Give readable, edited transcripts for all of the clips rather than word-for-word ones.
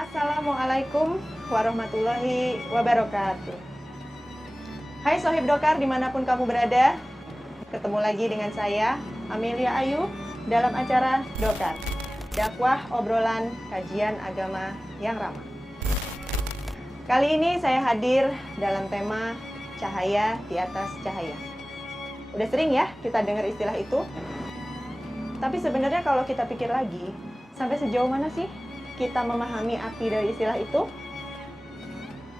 Assalamualaikum warahmatullahi wabarakatuh. Hai Sohib Dokar dimanapun kamu berada, ketemu lagi dengan saya, Amelia Ayu, dalam acara Dokar, dakwah obrolan kajian agama yang ramah. Kali ini saya hadir dalam tema cahaya di atas cahaya. Udah sering ya kita dengar istilah itu? Tapi sebenarnya kalau kita pikir lagi, sampai sejauh mana sih kita memahami arti dari istilah itu?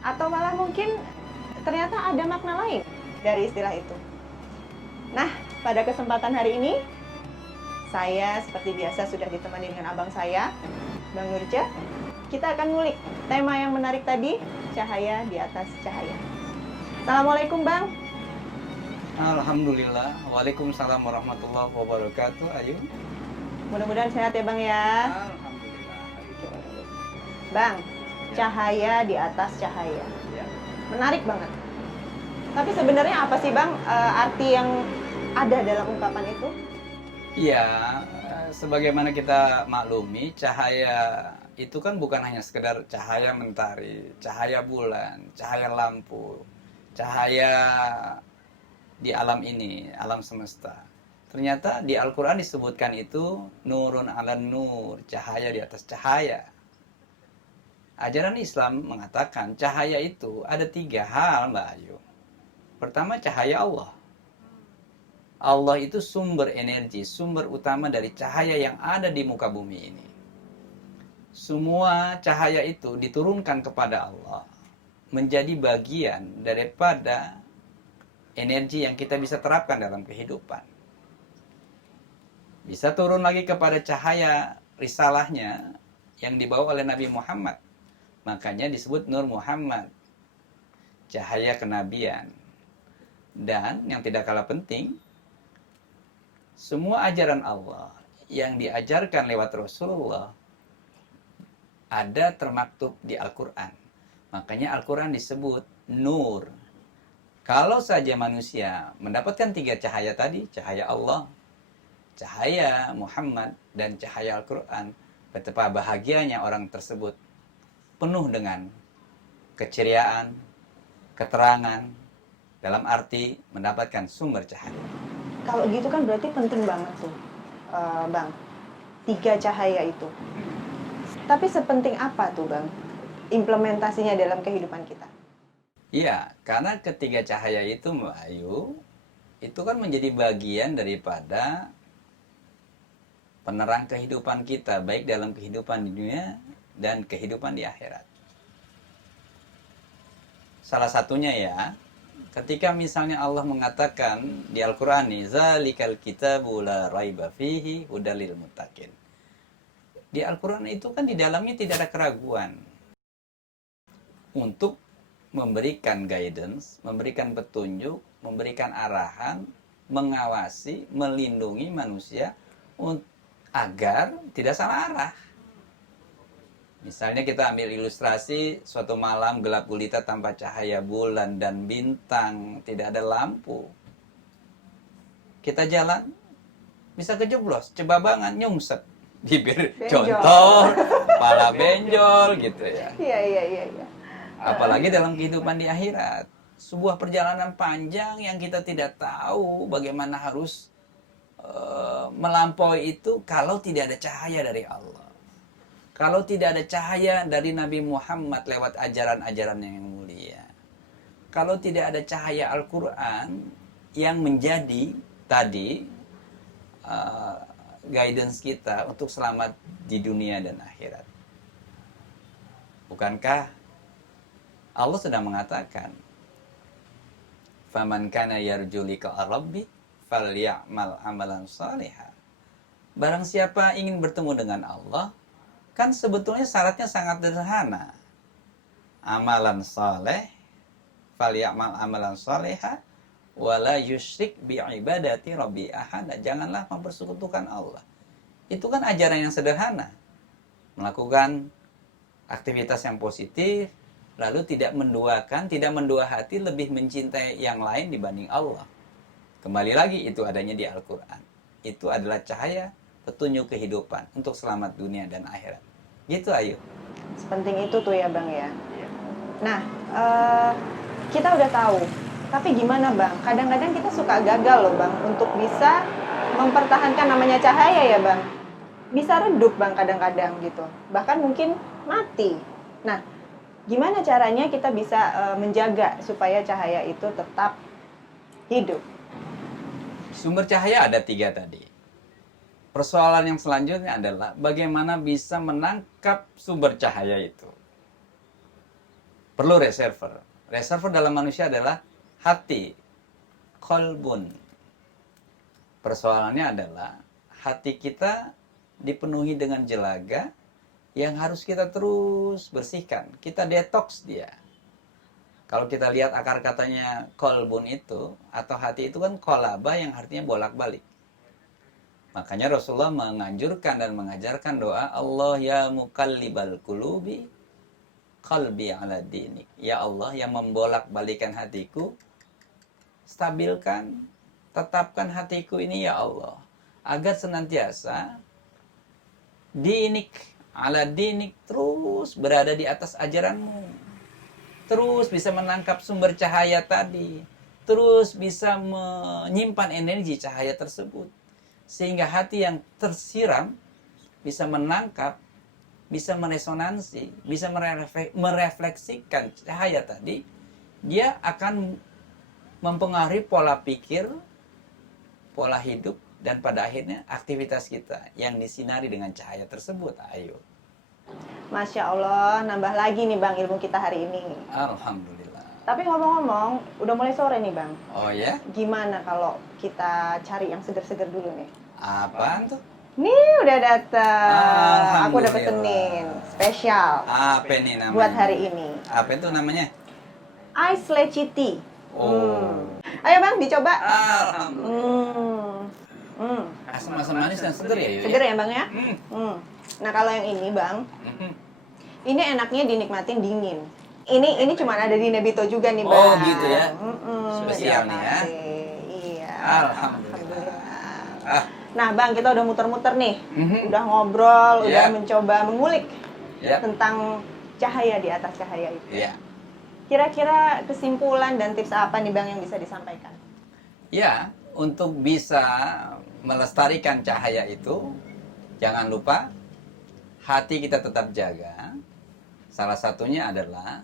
Atau malah mungkin ternyata ada makna lain dari istilah itu. Nah, pada kesempatan hari ini, saya seperti biasa sudah ditemani dengan abang saya, Bang Nurce. Kita akan ngulik tema yang menarik tadi, cahaya di atas cahaya. Assalamualaikum Bang. Alhamdulillah. Waalaikumsalam warahmatullahi wabarakatuh. Ayu. Mudah-mudahan sehat ya Bang ya. Alhamdulillah. Bang, Ya. cahaya di atas cahaya. Ya. Menarik banget. Tapi sebenarnya apa sih Bang arti yang ada dalam ungkapan itu? Ya, sebagaimana kita maklumi, cahaya itu kan bukan hanya sekedar cahaya mentari, cahaya bulan, cahaya lampu, cahaya di alam ini, alam semesta. Ternyata di Al-Quran disebutkan itu nurun ala nur, cahaya di atas cahaya. Ajaran Islam mengatakan cahaya itu ada 3 hal, Mbak Ayu. Pertama, cahaya Allah. Allah itu sumber energi, sumber utama dari cahaya yang ada di muka bumi ini. Semua cahaya itu diturunkan kepada Allah, menjadi bagian daripada energi yang kita bisa terapkan dalam kehidupan. Bisa turun lagi kepada cahaya risalahnya yang dibawa oleh Nabi Muhammad. Makanya disebut Nur Muhammad, cahaya kenabian. Dan yang tidak kalah penting, semua ajaran Allah yang diajarkan lewat Rasulullah ada termaktub di Al-Quran. Makanya Al-Quran disebut Nur. Kalau saja manusia mendapatkan 3 cahaya tadi, cahaya Allah, cahaya Muhammad, dan cahaya Al-Quran, betapa bahagianya orang tersebut, penuh dengan keceriaan, keterangan, dalam arti mendapatkan sumber cahaya. Kalau gitu kan berarti penting banget tuh, Bang. 3 cahaya itu. Tapi sepenting apa tuh, Bang, implementasinya dalam kehidupan kita? Iya, karena ketiga cahaya itu, Mbak Ayu, itu kan menjadi bagian daripada penerang kehidupan kita, baik dalam kehidupan di dunia dan kehidupan di akhirat. Salah satunya ya, ketika misalnya Allah mengatakan di Al-Qur'an, "Zalikal kitabu la raiba fihi hudalil muttaqin." Di Al-Qur'an itu kan di dalamnya tidak ada keraguan untuk memberikan guidance, memberikan petunjuk, memberikan arahan, mengawasi, melindungi manusia agar tidak salah arah. Misalnya kita ambil ilustrasi suatu malam gelap gulita tanpa cahaya bulan dan bintang, tidak ada lampu. Kita jalan, bisa kejeblos, cebabangan, nyungsep, bibir contoh, kepala benjol gitu ya. Iya. Apalagi dalam kehidupan di akhirat. Sebuah perjalanan panjang yang kita tidak tahu bagaimana harus melampaui itu kalau tidak ada cahaya dari Allah. Kalau tidak ada cahaya dari Nabi Muhammad lewat ajaran-ajaran yang mulia. Kalau tidak ada cahaya Al-Quran yang menjadi tadi guidance kita untuk selamat di dunia dan akhirat. Bukankah Allah sedang mengatakan, "Faman kana yarju liqa'a rabbih falyamal amalan shalihan." Barang siapa ingin bertemu dengan Allah, kan sebetulnya syaratnya sangat sederhana. Amalan saleh, falyamal amalan shalihan, wala yusyrik bi'ibadati rabbi ahad. Janganlah mempersekutukan Allah. Itu kan ajaran yang sederhana. Melakukan aktivitas yang positif, lalu tidak menduakan, tidak mendua hati, lebih mencintai yang lain dibanding Allah. Kembali lagi, itu adanya di Al-Quran. Itu adalah cahaya petunjuk kehidupan untuk selamat dunia dan akhirat. Gitu, Ayu. Sepenting itu tuh ya Bang ya. Iya. Nah, kita udah tahu, tapi gimana Bang? Kadang-kadang kita suka gagal loh Bang untuk bisa mempertahankan namanya cahaya ya Bang. Bisa redup Bang kadang-kadang gitu. Bahkan mungkin mati. Nah, gimana caranya kita bisa menjaga supaya cahaya itu tetap hidup? Sumber cahaya ada 3 tadi. Persoalan yang selanjutnya adalah bagaimana bisa menangkap sumber cahaya itu. Perlu reservoir. Reservoir dalam manusia adalah hati, kolbun. Persoalannya adalah hati kita dipenuhi dengan jelaga yang harus kita terus bersihkan. Kita detox dia. Kalau kita lihat akar katanya kolbun itu, atau hati itu kan kolaba yang artinya bolak-balik. Makanya Rasulullah menganjurkan dan mengajarkan doa, Allah ya muqallibal qulubi, qalbi ala dinik. Ya Allah yang membolak-balikan hatiku, stabilkan, tetapkan hatiku ini ya Allah. Agar senantiasa dinik, ala dinik, terus berada di atas ajaranmu. Terus bisa menangkap sumber cahaya tadi. Terus bisa menyimpan energi cahaya tersebut. Sehingga hati yang tersiram bisa menangkap, bisa meresonansi, bisa merefleksikan cahaya tadi. Dia akan mempengaruhi pola pikir, pola hidup, dan pada akhirnya aktivitas kita yang disinari dengan cahaya tersebut. Ayo. Masya Allah, nambah lagi nih Bang ilmu kita hari ini. Alhamdulillah. Tapi ngomong-ngomong, udah mulai sore nih Bang. Oh ya? Gimana kalau kita cari yang seger-seger dulu nih? Apaan tuh? Nih udah datang. Aku udah Alhamdulillah. pesenin spesial Apa nih namanya? buat hari ini. Apa itu namanya? Ice Leci Tea. Oh. Ayo Bang, dicoba. Alhamdulillah. Asam-asam manis dan seger ya? Yu? Seger ya Bang ya? Nah kalau yang ini Bang, ini enaknya dinikmatin dingin. Ini cuma ada di Nebito juga nih Bang. Oh gitu ya? Spesial nih ya? Iya. Alhamdulillah. Nah Bang, kita udah muter-muter nih. Udah ngobrol, udah Yeah. mencoba mengulik Yeah. tentang cahaya di atas cahaya itu. Iya. Kira-kira kesimpulan dan tips apa nih Bang yang bisa disampaikan? Ya, untuk bisa melestarikan cahaya itu, jangan lupa hati kita tetap jaga. Salah satunya adalah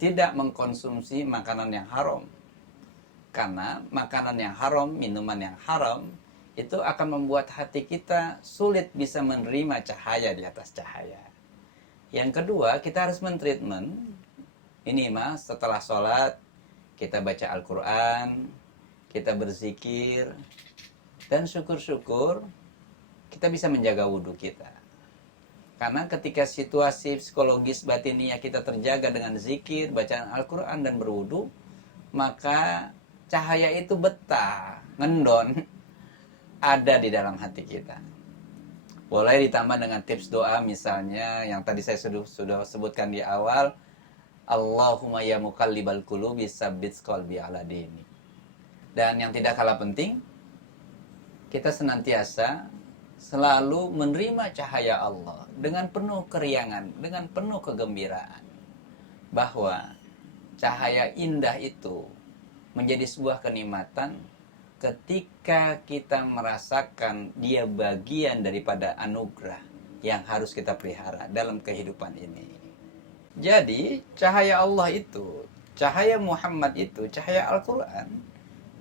tidak mengkonsumsi makanan yang haram. Karena makanan yang haram, minuman yang haram, itu akan membuat hati kita sulit bisa menerima cahaya di atas cahaya. Yang kedua, kita harus mentreatment. Ini mas, setelah sholat, kita baca Al-Quran, kita berzikir, dan syukur-syukur kita bisa menjaga wudhu kita. Karena ketika situasi psikologis batiniah kita terjaga dengan zikir, bacaan Al-Quran, dan berwudhu, maka cahaya itu betah, ngendon, ada di dalam hati kita. Boleh ditambah dengan tips doa misalnya, yang tadi saya sudah sebutkan di awal, Allahumma ya muqallibal qulubi tsabbit qalbi ala dinik. Dan yang tidak kalah penting, kita senantiasa selalu menerima cahaya Allah dengan penuh keriangan, dengan penuh kegembiraan. Bahwa cahaya indah itu menjadi sebuah kenikmatan ketika kita merasakan dia bagian daripada anugerah yang harus kita pelihara dalam kehidupan ini. Jadi, cahaya Allah itu, cahaya Muhammad itu, cahaya Al-Quran,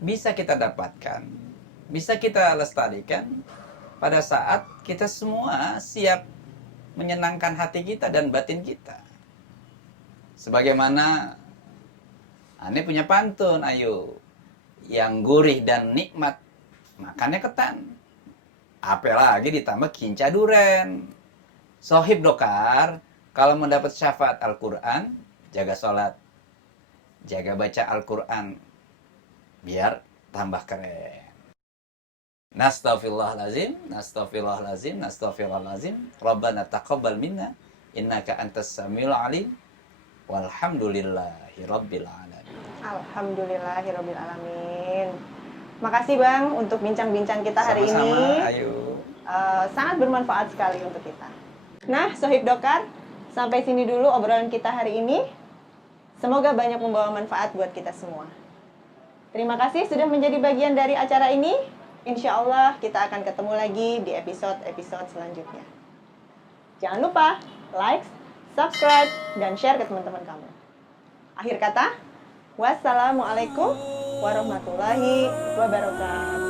bisa kita dapatkan, bisa kita lestarikan pada saat kita semua siap menyenangkan hati kita dan batin kita. Sebagaimana Ane punya pantun, ayo, yang gurih dan nikmat, makannya ketan. Apalagi ditambah kinca duren. Sohib dokar, kalau mendapat syafaat Al-Quran, jaga sholat, jaga baca Al-Quran, biar tambah keren. Nastaghfirullahalazim, nastaghfirullahalazim, nastaghfirullahalazim. Rabbana taqabbal minna, innaka antas samiul alim. Walhamdulillahi rabbil alamin. Alhamdulillahirabbil alamin. Makasih Bang untuk bincang-bincang kita hari Sama-sama, ini. ayo. Sangat bermanfaat sekali untuk kita. Nah, Sohib Dokar, Sampai sini dulu obrolan kita hari ini. Semoga banyak membawa manfaat buat kita semua. Terima kasih sudah menjadi bagian dari acara ini. Insya Allah kita akan ketemu lagi di episode-episode selanjutnya. Jangan lupa like, subscribe, dan share ke teman-teman kamu. Akhir kata, wassalamualaikum warahmatullahi wabarakatuh.